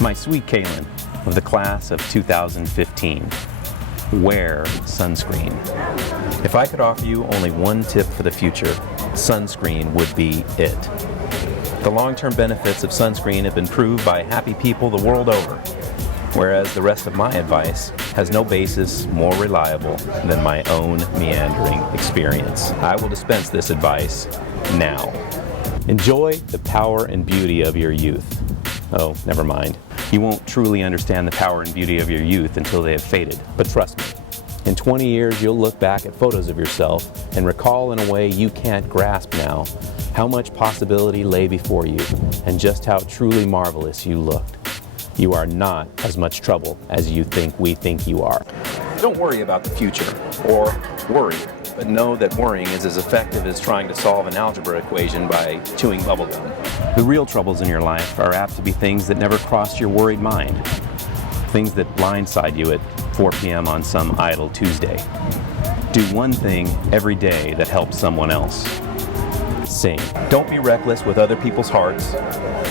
My sweet Kaylin of the class of 2015, wear sunscreen. If I could offer you only one tip for the future, sunscreen would be it. The long-term benefits of sunscreen have been proved by happy people the world over, whereas the rest of my advice has no basis more reliable than my own meandering experience. I will dispense this advice now. Enjoy the power and beauty of your youth. Oh, never mind. You won't truly understand the power and beauty of your youth until they have faded. But trust me, in 20 years you'll look back at photos of yourself and recall in a way you can't grasp now how much possibility lay before you and just how truly marvelous you looked. You are not as much trouble as you think we think you are. Don't worry about the future, or worry, but know that worrying is as effective as trying to solve an algebra equation by chewing bubblegum. The real troubles in your life are apt to be things that never cross your worried mind. Things that blindside you at 4 p.m. on some idle Tuesday. Do one thing every day that helps someone else. Sing. Don't be reckless with other people's hearts,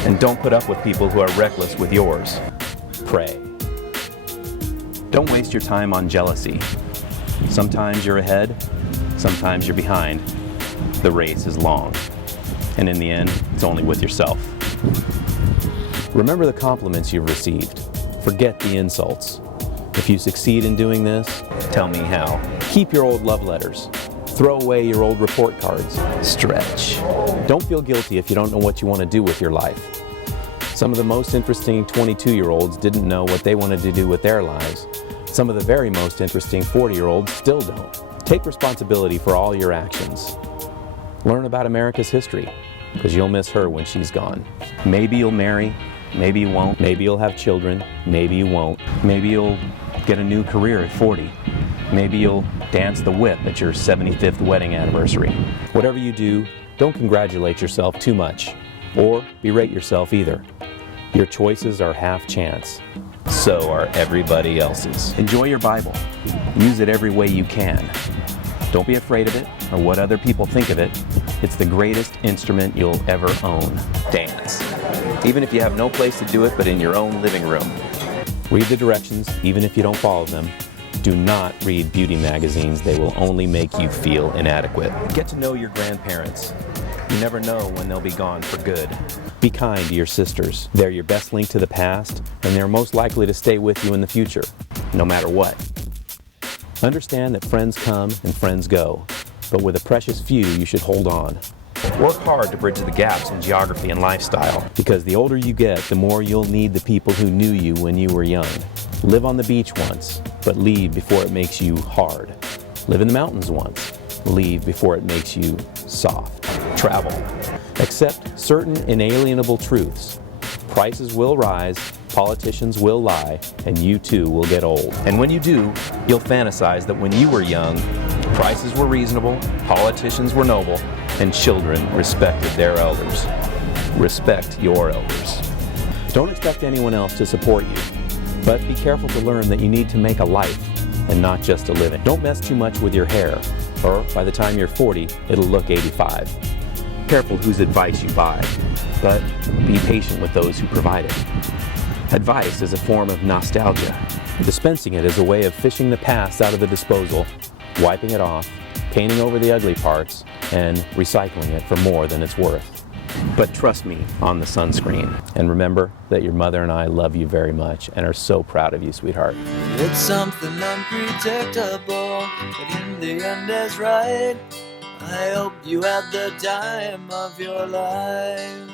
and don't put up with people who are reckless with yours. Pray. Don't waste your time on jealousy. Sometimes you're ahead, sometimes you're behind. The race is long, and in the end, it's only with yourself. Remember the compliments you've received. Forget the insults. If you succeed in doing this, tell me how. Keep your old love letters. Throw away your old report cards. Stretch. Don't feel guilty if you don't know what you want to do with your life. Some of the most interesting 22-year-olds didn't know what they wanted to do with their lives. Some of the very most interesting 40-year-olds still don't. Take responsibility for all your actions. Learn about America's history, because you'll miss her when she's gone. Maybe you'll marry, maybe you won't. Maybe you'll have children, maybe you won't. Maybe you'll get a new career at 40. Maybe you'll dance the whip at your 75th wedding anniversary. Whatever you do, don't congratulate yourself too much, or berate yourself either. Your choices are half chance. So are everybody else's. Enjoy your Bible. Use it every way you can. Don't be afraid of it or what other people think of it. It's the greatest instrument you'll ever own. Dance. Even if you have no place to do it but in your own living room. Read the directions, even if you don't follow them. Do not read beauty magazines. They will only make you feel inadequate. Get to know your grandparents. You never know when they'll be gone for good. Be kind to your sisters. They're your best link to the past, and they're most likely to stay with you in the future, no matter what. Understand that friends come and friends go, but with a precious few, you should hold on. Work hard to bridge the gaps in geography and lifestyle, because the older you get, the more you'll need the people who knew you when you were young. Live on the beach once, but leave before it makes you hard. Live in the mountains once. Leave before it makes you soft. Travel. Accept certain inalienable truths. Prices will rise, politicians will lie, and you too will get old. And when you do, you'll fantasize that when you were young, prices were reasonable, politicians were noble, and children respected their elders. Respect your elders. Don't expect anyone else to support you, but be careful to learn that you need to make a life and not just a living. Don't mess too much with your hair, or by the time you're 40, it'll look 85. Careful whose advice you buy, but be patient with those who provide it. Advice is a form of nostalgia. Dispensing it is a way of fishing the past out of the disposal, wiping it off, painting over the ugly parts, and recycling it for more than it's worth. But trust me on the sunscreen. And remember that your mother and I love you very much and are so proud of you, sweetheart. It's something unpredictable, but in the end is right. I hope you had the time of your life.